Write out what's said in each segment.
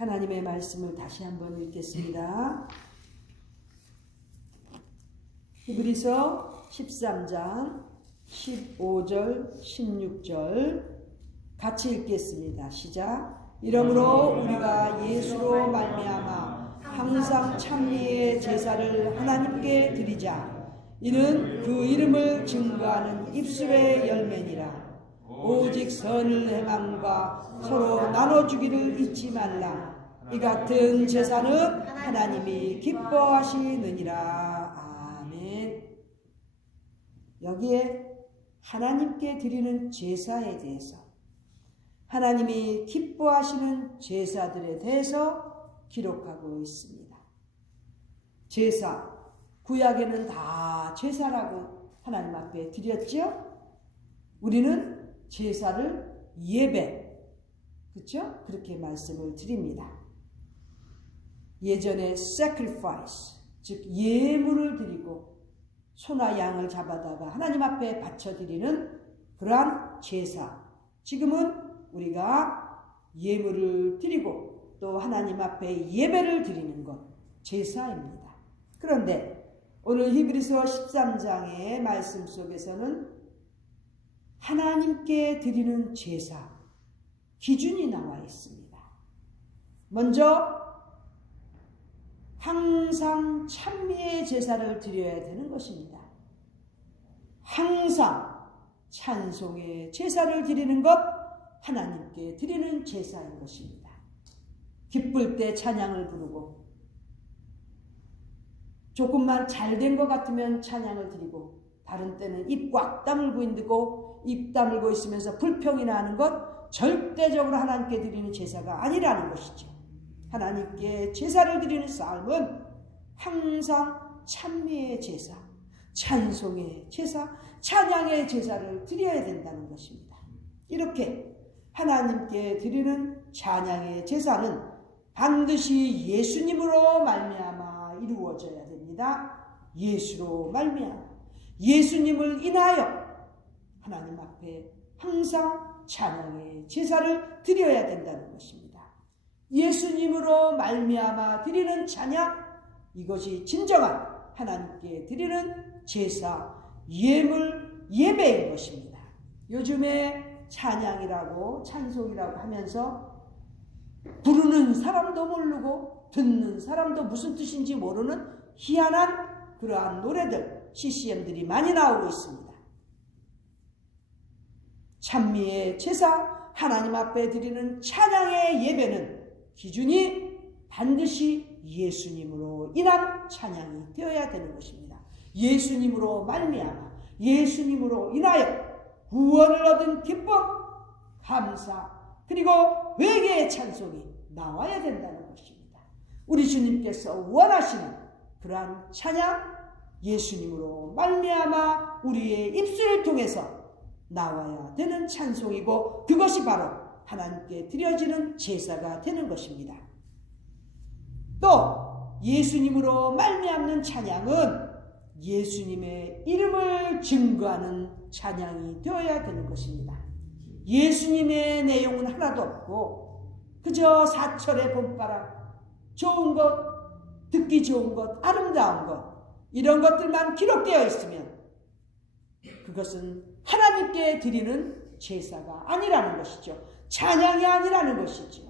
하나님의 말씀을 다시 한번 읽겠습니다. 히브리서 13장 15절 16절 같이 읽겠습니다. 시작. 이러므로 우리가 예수로 말미암아 항상 찬미의 제사를 하나님께 드리자. 이는 그 이름을 증거하는 입술의 열매니라. 오직 선을 행함과 서로 나눠주기를 잊지 말라. 이 같은 제사는 하나님이 기뻐하시느니라. 아멘. 여기에 하나님께 드리는 제사에 대해서, 하나님이 기뻐하시는 제사들에 대해서 기록하고 있습니다. 제사, 구약에는 다 제사라고 하나님 앞에 드렸죠. 우리는 제사를 예배, 그렇죠? 그렇게 말씀을 드립니다. 예전에 sacrifice, 즉 예물을 드리고 소나 양을 잡아다가 하나님 앞에 바쳐드리는 그러한 제사. 지금은 우리가 예물을 드리고 또 하나님 앞에 예배를 드리는 것, 제사입니다. 그런데 오늘 히브리서 13장의 말씀 속에서는 하나님께 드리는 제사, 기준이 나와 있습니다. 먼저 항상 찬미의 제사를 드려야 되는 것입니다. 항상 찬송의 제사를 드리는 것, 하나님께 드리는 제사인 것입니다. 기쁠 때 찬양을 부르고, 조금만 잘된 것 같으면 찬양을 드리고, 다른 때는 입 꽉 다물고 입 다물고 있으면서 불평이 나는 것, 절대적으로 하나님께 드리는 제사가 아니라는 것이죠. 하나님께 제사를 드리는 삶은 항상 찬미의 제사, 찬송의 제사, 찬양의 제사를 드려야 된다는 것입니다. 이렇게 하나님께 드리는 찬양의 제사는 반드시 예수님으로 말미암아 이루어져야 됩니다. 예수로 말미암아, 예수님을 인하여 하나님 앞에 항상 찬양의 제사를 드려야 된다는 것입니다. 예수님으로 말미암아 드리는 찬양, 이것이 진정한 하나님께 드리는 제사, 예물, 예배인 것입니다. 요즘에 찬양이라고 찬송이라고 하면서 부르는 사람도 모르고 듣는 사람도 무슨 뜻인지 모르는 희한한 그러한 노래들, CCM들이 많이 나오고 있습니다. 찬미의 제사, 하나님 앞에 드리는 찬양의 예배는 기준이 반드시 예수님으로 인한 찬양이 되어야 되는 것입니다. 예수님으로 말미암아, 예수님으로 인하여 구원을 얻은 기쁨, 감사, 그리고 회개의 찬송이 나와야 된다는 것입니다. 우리 주님께서 원하시는 그러한 찬양, 예수님으로 말미암아 우리의 입술을 통해서 나와야 되는 찬송이고, 그것이 바로 하나님께 드려지는 제사가 되는 것입니다. 또 예수님으로 말미암는 찬양은 예수님의 이름을 증거하는 찬양이 되어야 되는 것입니다. 예수님의 내용은 하나도 없고 그저 사철의 봄바람, 좋은 것, 듣기 좋은 것, 아름다운 것, 이런 것들만 기록되어 있으면 그것은 하나님께 드리는 제사가 아니라는 것이죠. 찬양이 아니라는 것이죠.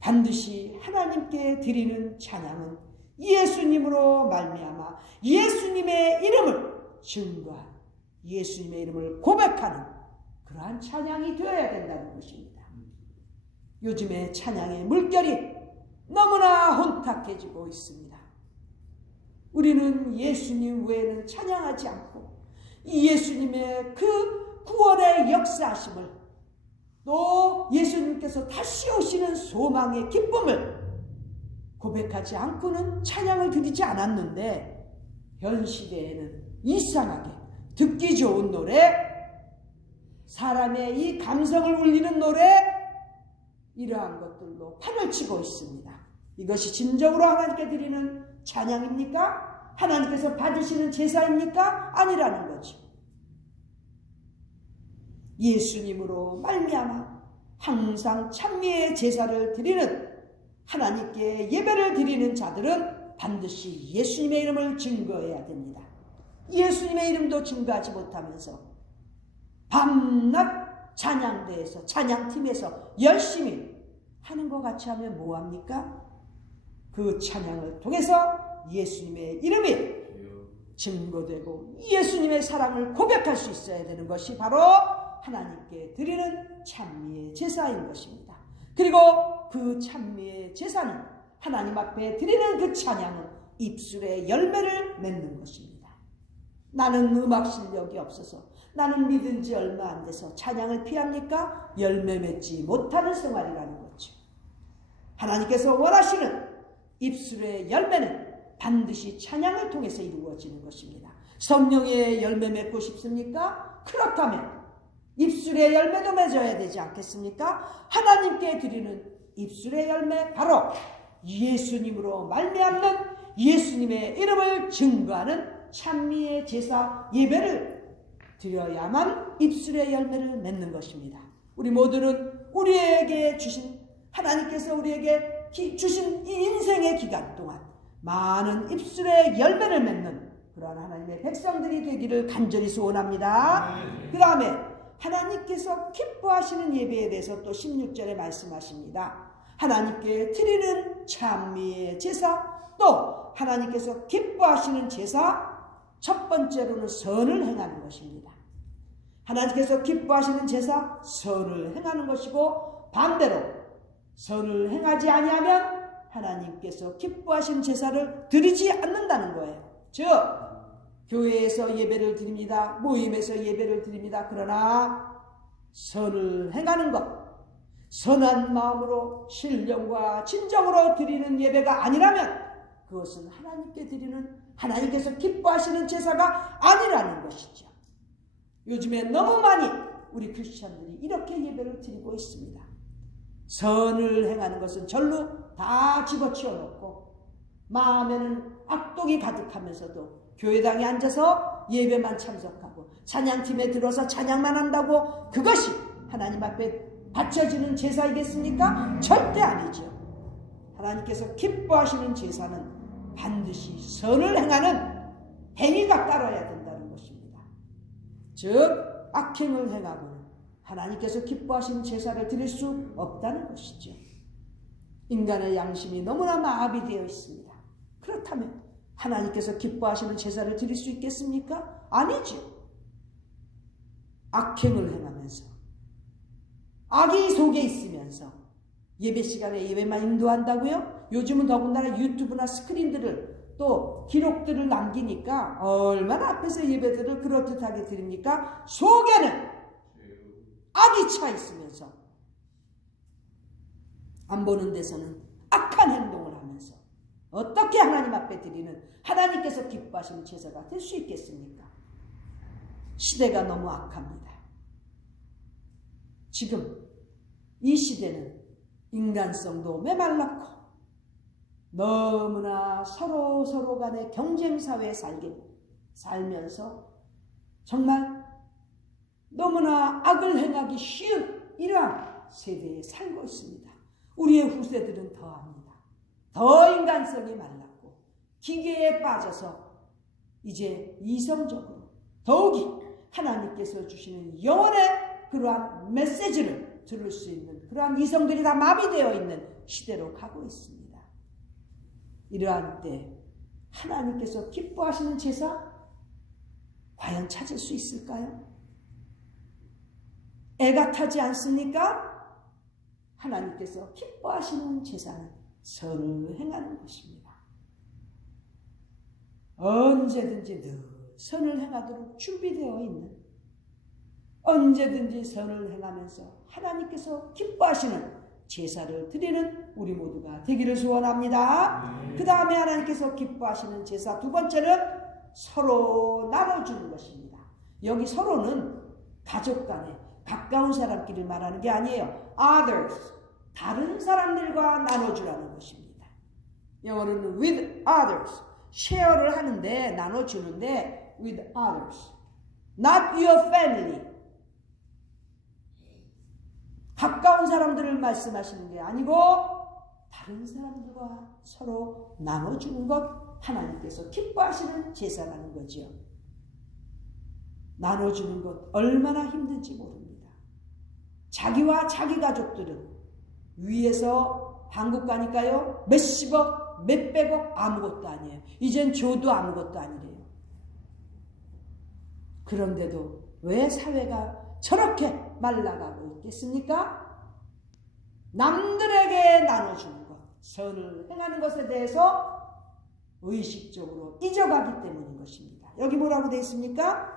반드시 하나님께 드리는 찬양은 예수님으로 말미암아 예수님의 이름을 증거한, 예수님의 이름을 고백하는 그러한 찬양이 되어야 된다는 것입니다. 요즘에 찬양의 물결이 너무나 혼탁해지고 있습니다. 우리는 예수님 외에는 찬양하지 않고 이 예수님의 그 구원의 역사하심을, 또 예수님께서 다시 오시는 소망의 기쁨을 고백하지 않고는 찬양을 드리지 않았는데, 현 시대에는 이상하게 듣기 좋은 노래, 사람의 이 감성을 울리는 노래, 이러한 것들로 판을 치고 있습니다. 이것이 진정으로 하나님께 드리는 찬양입니까? 하나님께서 받으시는 제사입니까? 아니라는 거죠. 예수님으로 말미암아 항상 찬미의 제사를 드리는 하나님께 예배를 드리는 자들은 반드시 예수님의 이름을 증거해야 됩니다. 예수님의 이름도 증거하지 못하면서 밤낮 찬양대에서 찬양팀에서 열심히 하는 것 같이 하면 뭐합니까? 그 찬양을 통해서 예수님의 이름이 증거되고 예수님의 사랑을 고백할 수 있어야 되는 것이 바로 하나님께 드리는 찬미의 제사인 것입니다. 그리고 그 찬미의 제사는 하나님 앞에 드리는 그 찬양은 입술의 열매를 맺는 것입니다. 나는 음악 실력이 없어서, 나는 믿은 지 얼마 안 돼서 찬양을 피합니까? 열매 맺지 못하는 생활이라는 거죠. 하나님께서 원하시는 입술의 열매는 반드시 찬양을 통해서 이루어지는 것입니다. 성령의 열매 맺고 싶습니까? 그렇다면 입술의 열매도 맺어야 되지 않겠습니까? 하나님께 드리는 입술의 열매, 바로 예수님으로 말미암는 예수님의 이름을 증거하는 찬미의 제사 예배를 드려야만 입술의 열매를 맺는 것입니다. 우리 모두는 우리에게 주신, 하나님께서 우리에게 주신 이 인생의 기간 동안 많은 입술의 열매를 맺는 그러한 하나님의 백성들이 되기를 간절히 소원합니다. 그 다음에 하나님께서 기뻐하시는 예배에 대해서 또 16절에 말씀하십니다. 하나님께 드리는 찬미의 제사, 또 하나님께서 기뻐하시는 제사, 첫 번째로는 선을 행하는 것입니다. 하나님께서 기뻐하시는 제사, 선을 행하는 것이고, 반대로 선을 행하지 아니하면 하나님께서 기뻐하신 제사를 드리지 않는다는 거예요. 즉 교회에서 예배를 드립니다. 모임에서 예배를 드립니다. 그러나 선을 행하는 것, 선한 마음으로 신령과 진정으로 드리는 예배가 아니라면 그것은 하나님께 드리는, 하나님께서 기뻐하시는 제사가 아니라는 것이죠. 요즘에 너무 많이 우리 크리스천들이 이렇게 예배를 드리고 있습니다. 선을 행하는 것은 절로 다 집어치워 놓고 마음에는 악독이 가득하면서도 교회당에 앉아서 예배만 참석하고 찬양팀에 들어서 찬양만 한다고 그것이 하나님 앞에 바쳐지는 제사이겠습니까? 절대 아니죠. 하나님께서 기뻐하시는 제사는 반드시 선을 행하는 행위가 따라야 된다는 것입니다. 즉 악행을 행하고는 하나님께서 기뻐하시는 제사를 드릴 수 없다는 것이죠. 인간의 양심이 너무나 마비되어 있습니다. 그렇다면 하나님께서 기뻐하시는 제사를 드릴 수 있겠습니까? 아니죠. 악행을 행하면서 악이 속에 있으면서 예배 시간에 예배만 인도한다고요? 요즘은 더군다나 유튜브나 스크린들을 또 기록들을 남기니까 얼마나 앞에서 예배들을 그럴듯하게 드립니까? 속에는 악이 차 있으면서 안 보는 데서는 악한 행동을 하면서 어떻게 하나님 앞에 드리는 하나님께서 기뻐하시는 제사가 될 수 있겠습니까? 시대가 너무 악합니다. 지금 이 시대는 인간성도 메말랐고 너무나 서로 간의 경쟁사회에 살면서 정말 너무나 악을 행하기 쉬운 이러한 세대에 살고 있습니다. 우리의 후세들은 더합니다. 더 인간성이 말랐고 기계에 빠져서 이제 이성적으로 더욱이 하나님께서 주시는 영혼의 그러한 메시지를 들을 수 있는 그러한 이성들이 다 마비되어 있는 시대로 가고 있습니다. 이러한 때 하나님께서 기뻐하시는 제사 과연 찾을 수 있을까요? 애가 타지 않습니까? 하나님께서 기뻐하시는 제사는 선을 행하는 것입니다. 언제든지 늘 선을 행하도록 준비되어 있는, 언제든지 선을 행하면서 하나님께서 기뻐하시는 제사를 드리는 우리 모두가 되기를 소원합니다. 그 다음에 하나님께서 기뻐하시는 제사 두 번째는 서로 나눠주는 것입니다. 여기 서로는 가족 간에 가까운 사람끼리 말하는 게 아니에요. others, 다른 사람들과 나눠주라는 것입니다. 영어로는 with others, share를 하는데 나눠주는데 with others, not your family. 가까운 사람들을 말씀하시는 게 아니고 다른 사람들과 서로 나눠주는 것, 하나님께서 기뻐하시는 제사라는 거죠. 나눠주는 것 얼마나 힘든지 모릅니다. 자기와 자기 가족들은 위에서 한국 가니까요, 몇십억, 몇백억 아무것도 아니에요. 이젠 줘도 아무것도 아니래요. 그런데도 왜 사회가 저렇게 말라가고 있겠습니까? 남들에게 나눠주는 것, 선을 행하는 것에 대해서 의식적으로 잊어가기 때문인 것입니다. 여기 뭐라고 되어 있습니까?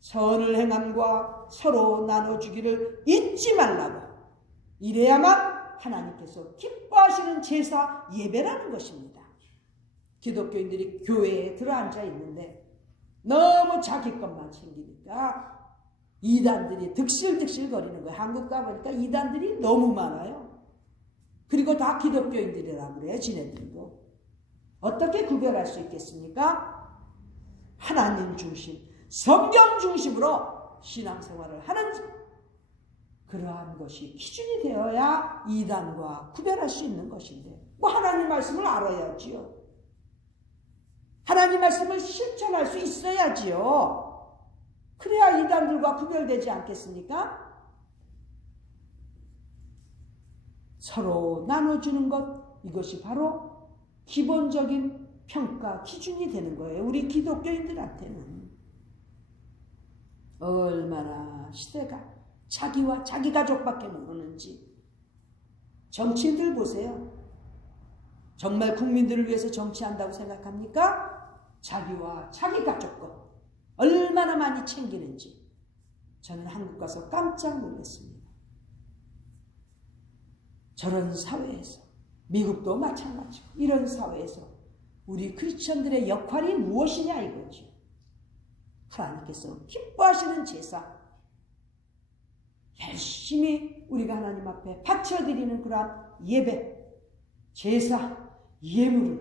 선을 행함과 서로 나눠주기를 잊지 말라고. 이래야만 하나님께서 기뻐하시는 제사 예배라는 것입니다. 기독교인들이 교회에 들어앉아 있는데 너무 자기 것만 챙기니까 이단들이 득실득실 거리는 거예요. 한국 가보니까 이단들이 너무 많아요. 그리고 다 기독교인들이라고 그래요. 지네들도. 어떻게 구별할 수 있겠습니까? 하나님 중심, 성경 중심으로 신앙생활을 하는 그러한 것이 기준이 되어야 이단과 구별할 수 있는 것인데, 뭐 하나님 말씀을 알아야지요. 하나님 말씀을 실천할 수 있어야지요. 그래야 이단들과 구별되지 않겠습니까? 서로 나눠주는 것, 이것이 바로 기본적인 평가 기준이 되는 거예요. 우리 기독교인들한테는. 얼마나 시대가 자기와 자기 가족밖에 모르는지. 정치인들 보세요. 정말 국민들을 위해서 정치한다고 생각합니까? 자기와 자기 가족 것 얼마나 많이 챙기는지 저는 한국 가서 깜짝 놀랐습니다. 저런 사회에서, 미국도 마찬가지고 이런 사회에서 우리 크리스천들의 역할이 무엇이냐 이거죠. 하나님께서 기뻐하시는 제사, 열심히 우리가 하나님 앞에 바쳐드리는 그러한 예배, 제사, 예물을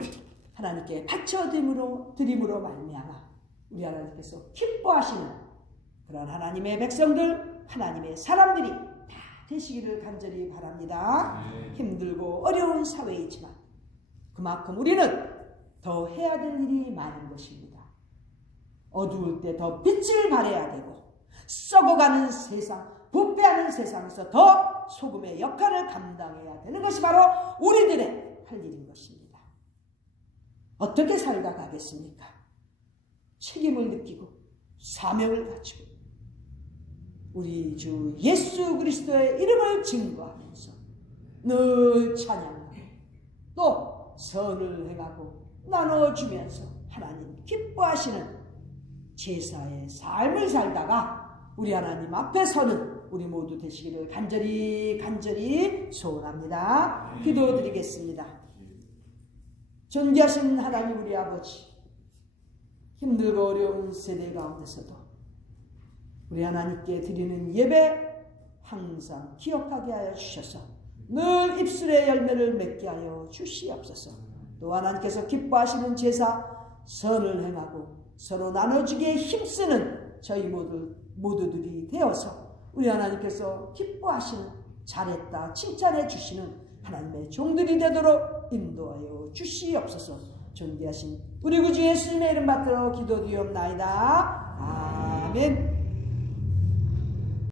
하나님께 바쳐드림으로 말미암아 우리 하나님께서 기뻐하시는 그런 하나님의 백성들, 하나님의 사람들이 다 되시기를 간절히 바랍니다. 힘들고 어려운 사회이지만 그만큼 우리는 더 해야 될 일이 많은 것입니다. 어두울 때 더 빛을 발해야 되고, 썩어가는 세상, 부패하는 세상에서 더 소금의 역할을 감당해야 되는 것이 바로 우리들의 할 일인 것입니다. 어떻게 살다 가겠습니까? 책임을 느끼고 사명을 가지고 우리 주 예수 그리스도의 이름을 증거하면서 늘 찬양하고 또 선을 행하고 나눠주면서 하나님 기뻐하시는 제사의 삶을 살다가 우리 하나님 앞에 서는 우리 모두 되시기를 간절히 소원합니다. 기도드리겠습니다. 존귀하신 하나님 우리 아버지, 힘들고 어려운 세대 가운데서도 우리 하나님께 드리는 예배 항상 기억하게 하여 주셔서 늘 입술의 열매를 맺게 하여 주시옵소서. 또 하나님께서 기뻐하시는 제사 선을 행하고 서로 나눠주기에 힘쓰는 저희 모두들이 되어서 우리 하나님께서 기뻐하시는, 잘했다 칭찬해 주시는 하나님의 종들이 되도록 인도하여 주시옵소서. 존귀하신 우리 구주 예수님의 이름 받들어 기도드리옵나이다. 아멘.